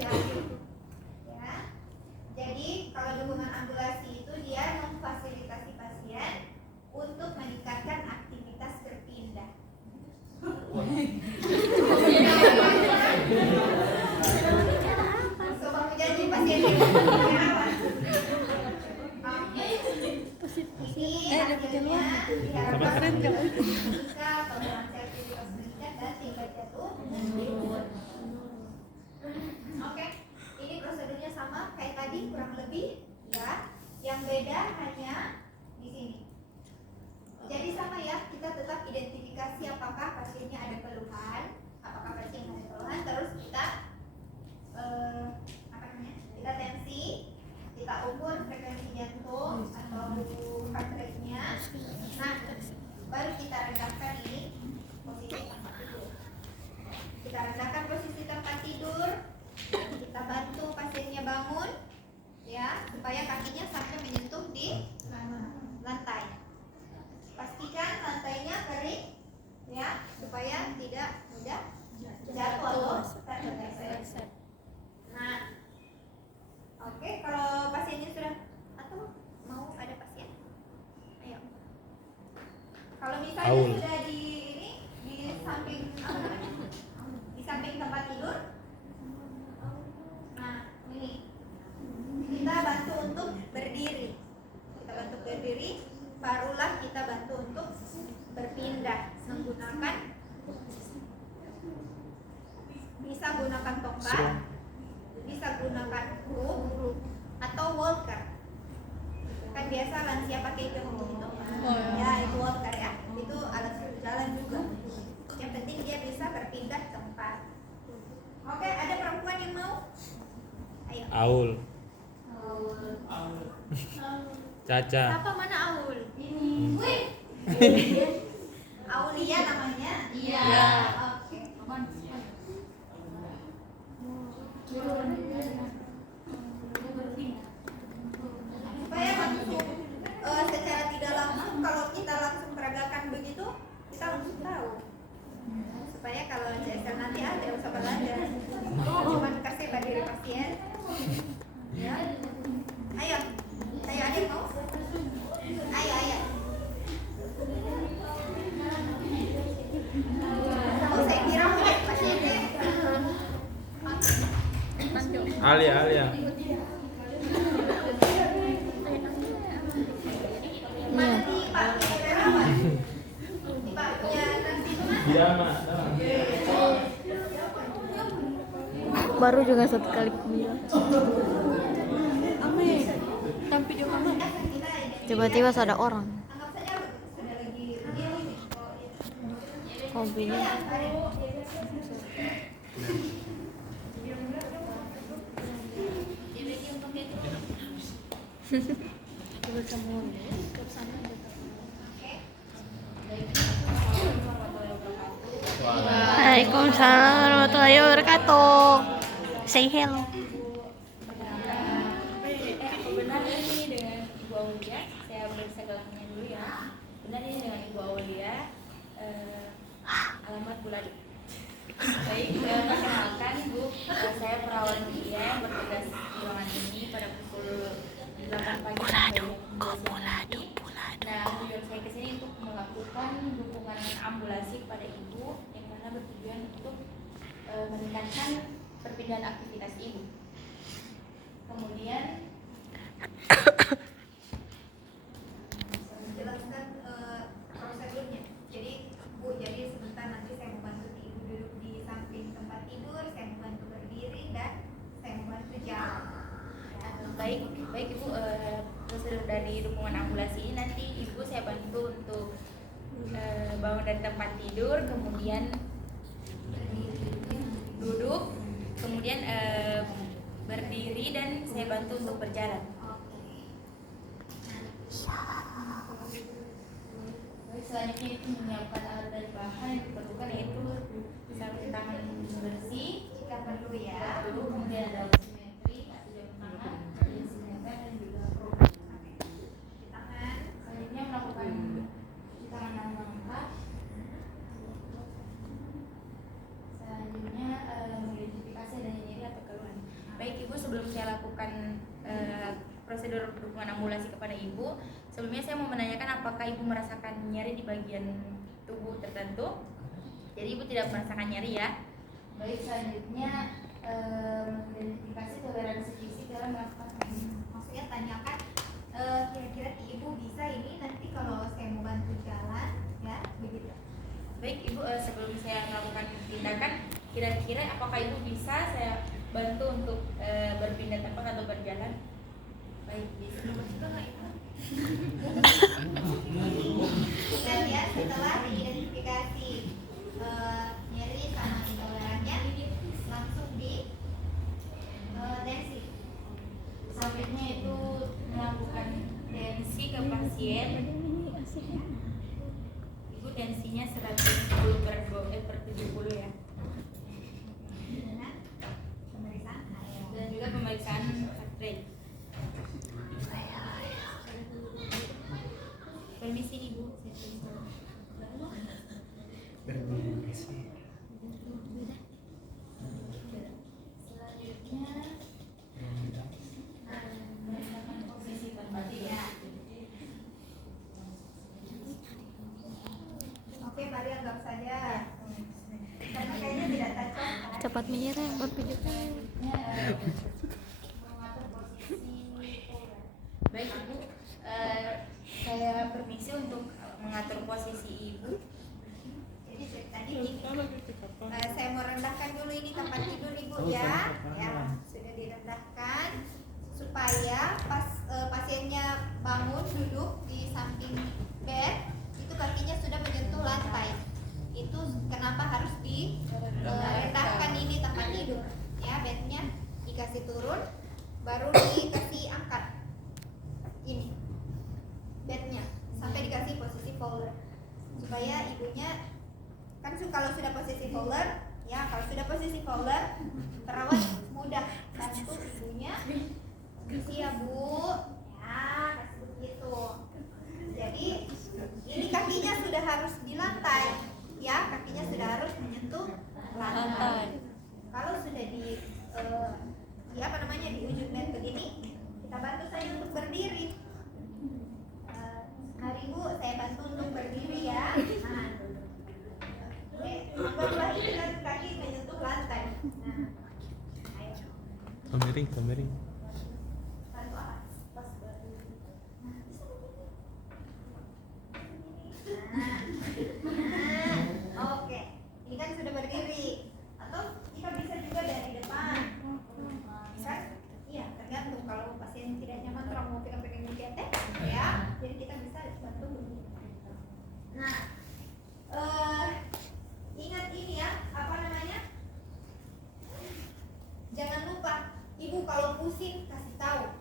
berjalan. Ya. Jadi kalau dukungan ambulasi itu dia memfasilitasi pasien untuk meningkatkan aktivitas berpindah. So kamu jadi pasien ini dirawat. Ini hasilnya diharapkan bisa penurunan aktivitas meningkat dan tingkat jatuh menurun. Oke, ini prosedurnya sama kayak tadi kurang lebih ya. Yang beda hanya di sini. Jadi sama ya, kita tetap identifikasi apakah pasiennya ada keluhan, terus kita kita tensi, kita ukur frekuensi jantung atau heart rate-nya. Nah, baru kita rendahkan ini posisi tempat tidur. Kita rendahkan posisi tempat tidur, kita bantu pasiennya bangun, ya, supaya kakinya sampai menyentuh di lantai. Pastikan lantainya kering, ya, supaya tidak mudah jatuh atau tergeleset. Nah, oke, kalau pasiennya sudah atau mau ada pasien, ayo. Kalau misalnya sudah di samping di samping tempat tidur, nah ini kita bantu untuk berdiri. Barulah kita bantu untuk berpindah menggunakan bisa gunakan tongkat, bisa gunakan kruk atau walker. Kan biasa lansia pakai itu ya, itu walker ya, itu alat jalan juga. Yang penting dia bisa berpindah tempat. Oke, ada perempuan yang mau? Ayo. Aul. Caca. Siapa mana Aul? Ini. Wih. Aulia namanya? Iya. Oke. Supaya langsung secara tidak langsung, kalau kita langsung peragakan begitu, kita langsung tahu. Supaya kalau CSR nanti ada usah belajar. Cuma kasih bagi pasien. Ya. Ayo adik mau? Ayo. Oh, saya kira pasiennya. Alia. Mana di Pak? Di Pak punya nasi itu mana? Iya, Mak. Baru juga satu kali bilang. Tiba-tiba ada orang. Kopinya. Waalaikumsalam warahmatullahi wabarakatuh. Say hello. Benar ini dengan Ibu Aulia, saya periksa gelangnya dulu ya. Benar ini dengan Ibu Aulia, alamat Buladu. Baik, perkenalkan Bu, saya perawat dia yang bertugas di ruangan ini pada pukul 8 pagi. Buladu. Nah, tujuan saya kesini untuk melakukan dukungan ambulasi kepada Ibu yang mana bertujuan untuk meningkatkan perpindahan aktivitas Ibu. Kemudian Jelaskan prosedurnya. Jadi Bu, sebentar nanti saya mau bantu Ibu duduk di samping tempat tidur, saya mau bantu berdiri dan saya mau bantu jalan. baik Ibu, prosedur dari dukungan ambulasi ini nanti Ibu saya bantu untuk bangun dari tempat tidur, kemudian duduk, kemudian berdiri dan saya bantu untuk berjalan. Selanjutnya itu menyiapkan alat dan bahan yang diperlukan, yaitu sarung tangan bersih Jika perlu ya. kemudian ada oximetri atau jam tangan, desimeter dan juga probe. Cuci tangan. Selanjutnya melakukan cuci tangan dan langkah. Selanjutnya mengidentifikasi adanya nyeri atau keluhan. sebelum saya lakukan prosedur dukungan ambulasi kepada ibu, sebelumnya saya mau menanyakan apakah ibu merasakan nyeri di bagian tubuh tertentu. Jadi ibu tidak merasakan nyeri ya. Baik, selanjutnya mengidentifikasi toleransi fisik dalam melakukan Maksudnya tanyakan kira-kira ibu bisa ini nanti kalau saya mau bantu jalan ya begitu. Baik ibu, sebelum saya melakukan tindakan, kira-kira apakah ibu bisa saya bantu untuk berpindah tempat atau berjalan? Baik, bisa juga nggak ibu? Dan ya setelah diidentifikasi nyeri sama intolerannya langsung di tensi. Selanjutnya itu melakukan tensi ke pasien. Ibu tensinya 110/70 ya. Dengan pemeriksaan Dan juga pemeriksaan heart rate. Permisi ibu, saya tulis. Selanjutnya merasakan posisi tempat ya. Oke, mari anggap saja karena kayaknya tidak cocok kan? Cepat menyerah berpijak. Mengatur posisi. Baik ibu, saya permisi untuk mengatur posisi ibu. Jadi tadi saya mau rendahkan dulu ini tempat tidur ibu ya. Ya, sudah direndahkan supaya pas pasiennya bangun duduk di samping bed itu kakinya sudah menyentuh lantai. Itu kenapa harus direndahkan ini tempat tidur ya, bednya dikasih turun baru dikasih angkat ini bednya sampai dikasih posisi folder supaya ibunya kan kalau sudah posisi folder ya, kalau sudah posisi folder perawat mudah bantu ibunya isi ya bu ya, kasih begitu. Jadi ini kakinya sudah harus di lantai ya, kakinya sudah harus menyentuh lantai. Kalau sudah di apa namanya di ujung bed begini, kita bantu saja untuk berdiri. Mari bu, saya bantu untuk berdiri ya. Nah, anggaplah ini kan kaki menyentuh lantai. Nah, ayo. Kamering. Bantu apa? Pas berdiri. Oke, ini kan sudah berdiri. Atau kita bisa juga dari depan. Bisa? Iya, tergantung kalau pasien tidak nyaman orang mau pegang-pegang teh, ya. Jadi kita bisa bantu begini. Nah, ingat ini ya, apa namanya? Jangan lupa, ibu kalau pusing kasih tahu.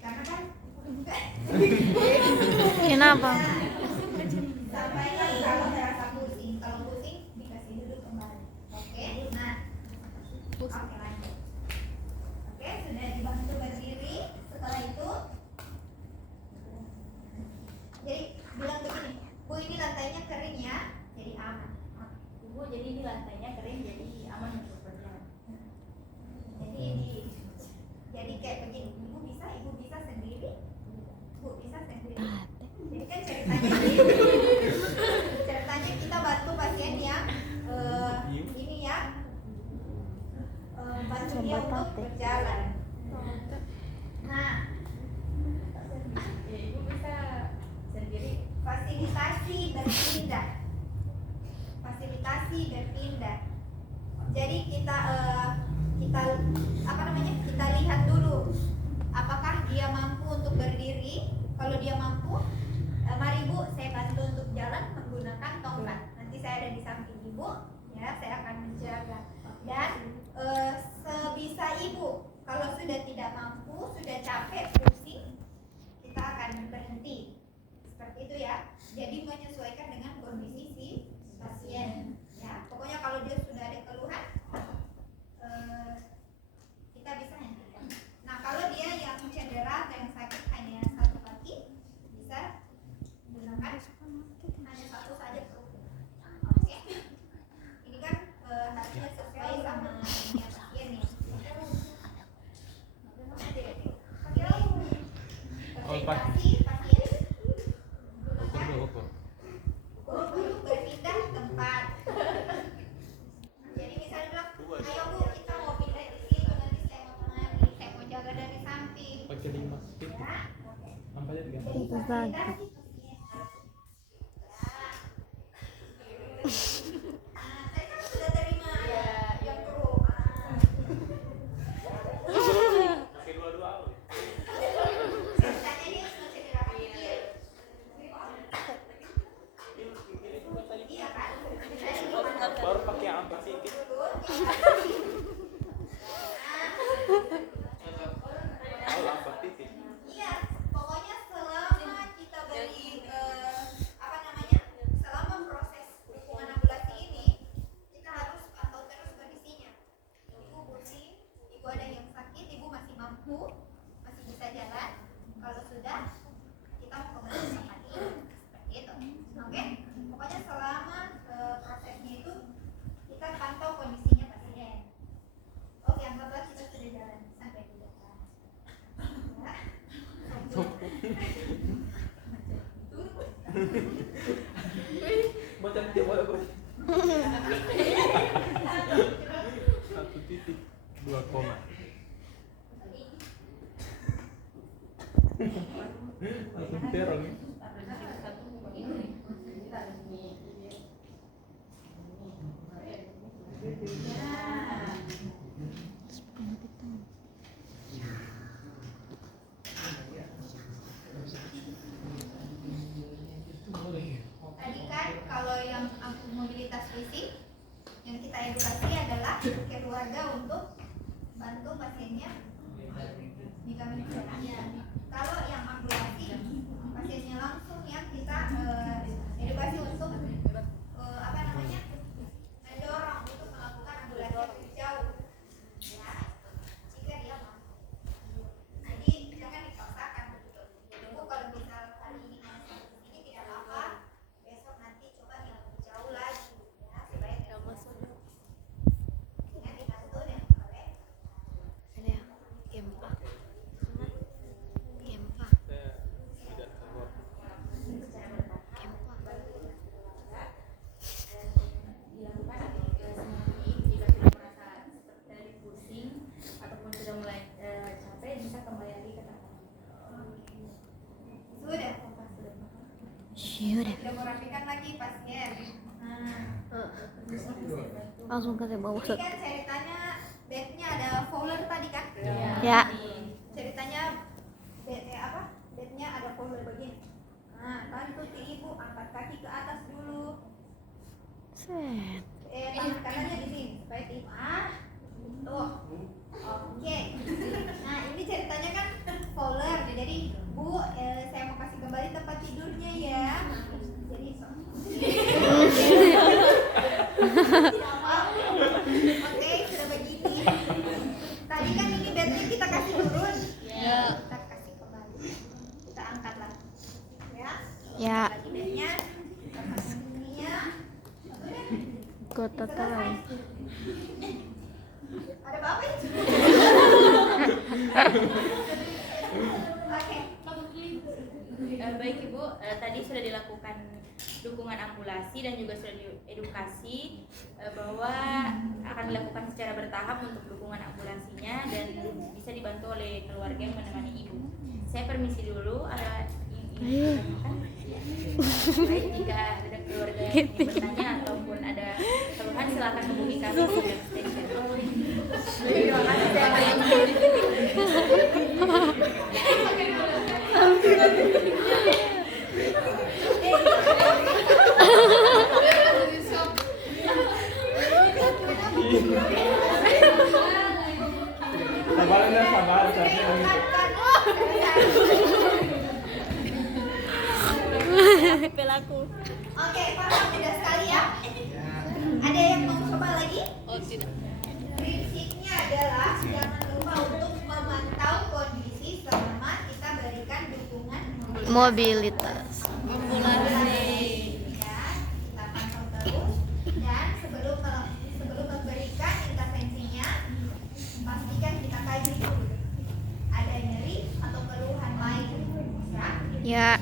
Karena kan Kenapa? sampaikan kalau terasa pusing. Kalau pusing dikasih dulu kembali. Oke, nah, oke lanjut. Oke, sudah dibantu berdiri. Setelah itu, jadi bilang begini, bu ini lantainya kering ya, jadi aman. Ibu, jadi ini lantainya kering, jadi aman untuk berjalan. Jadi kayak begini, ibu bisa sendiri, bu bisa sendiri. Jadi kan ceritanya kita bantu pasien yang ini ya, bantu dia untuk berjalan. Nah, Ibu bisa sendiri. fasilitasi berpindah. Jadi kita apa namanya? Kita lihat dulu apakah dia mampu untuk berdiri. Kalau dia mampu, mari Bu, saya bantu untuk jalan menggunakan tongkat. Nanti saya ada di samping Ibu, ya, saya akan menjaga. Dan sebisa Ibu, kalau sudah tidak mampu, sudah capek, pusing, kita akan berhenti. Seperti itu ya. Jadi menyesuaikan dengan kondisi si pasien. Ya, pokoknya kalau dia sudah ada keluhan, kita bisa hentikan. Nah, kalau dia yang cedera atau yang sakit hanya satu kaki, bisa gunakan hanya satu saja perut. Oke. Ini kan harusnya sesuai sama pasien ya. konsentrasi pasien Ukur. untuk berpindah tempat. Jadi misalnya bilang, ayo Bu, kita mau pindah di situ, nanti saya mau temani, saya mau jaga dari samping. Pakai 5 titik. Ya, Nampaknya tiga. jadi Itu konsentrasi sakit. saya kan sudah terima yang perlu. Pakai dua-dua. Tanya dia sudah cedera kaki. Iya kan? Baru pakai yang apa sih? Tahu apa titik? Iya, pokoknya selama kita beri apa namanya, selama proses dukungan ambulasi ini, kita harus pantau terus kondisinya. Ibu pusing, ibu ada yang sakit, ibu masih mampu, masih bisa jalan. Kalau sudah, kita mau kembali ke tempat ini, seperti itu. Oke? Pokoknya selama prosesnya itu kita pantau kondisinya pasien. Oke, anggaplah kita sudah jalan sampai di depan. Ya. Macam dia boleh bro. 1 titik 2 koma. Langsung terong. Tadi kan kalau yang mobilitas fisik yang kita edukasi adalah keluarga untuk bantu pasiennya jika misalnya. Kalau yang ambulasi pasiennya langsung yang kita edukasi untuk apa namanya, mendorong untuk melakukan ambulasi lebih jauh. Ya, jika dia mampu. Jadi jangan dipaksakan begitu. Ibu kalau misal hari ini hanya sampai sini tidak apa-apa, besok nanti coba yang lebih jauh lagi ya, supaya tidak masuk. Dengan dibantu dan oleh Ada yang gempa. Gempa. Tidak tahu. Gempa. Dilakukan aktivitas ini jika sudah merasa seperti tadi pusing ataupun sudah mulai capek, bisa kembali lagi ke tempat. sudah. Sudah. Tidak merapikan lagi pasien. Nah, Langsung ke bawah. ini kan ceritanya bednya ada fowler tadi kan? Ya. Ceritanya bednya ada fowler begini. Nah, bantu si ibu angkat kaki ke atas dulu. Set. Tangan kanannya di sini supaya si ibu tuh. Oke. Nah, ini ceritanya kan fowler. Jadi Bu, saya mau kasih kembali tempat tidurnya ya. Jadi oke, sudah begini. Tadi kan ini bednya kita kasih turun. Ya. Kita kasih kembali. Kita angkat lagi. Ya. Ya. Lagi bednya. Kita pasang ininya. Kota tahu. Ada apa itu? Oke. Baik Ibu, tadi sudah dilakukan dukungan ambulasi dan juga sudah diedukasi bahwa akan dilakukan secara bertahap untuk dukungan ambulasinya dan bisa dibantu oleh keluarga yang menemani Ibu. Saya permisi dulu, ada baik, jika ada keluarga yang ingin bertanya ataupun ada keluhan silakan hubungi kami di web station. Terima kasih. Sabar. Pelaku. Oke, paham mudah sekali ya. Ada yang mau coba lagi? Oh tidak. Prinsipnya adalah jangan lupa untuk memantau kondisi selama kita berikan dukungan Mobilitas. ya, kita pantau terus dan sebelum memberikan intervensinya pastikan kita kaji dulu ada nyeri atau keluhan lain Ya.